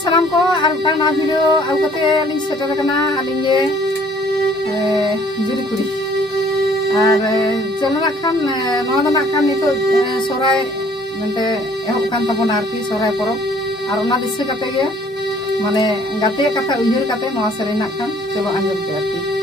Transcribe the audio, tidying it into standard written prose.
सानाम को और ना वीडियो आउकते लिंग सेटर करना अलिंग ये जुरी कुड़ी और चलो ना खान नौ ना खान नितो सोराय नंते एहब कान तबोन आरती सोराय परब और ओना दिसे कते गे माने गाते कथा उयहर कते नवा सेरे ना खान चलो आंजम पे आरती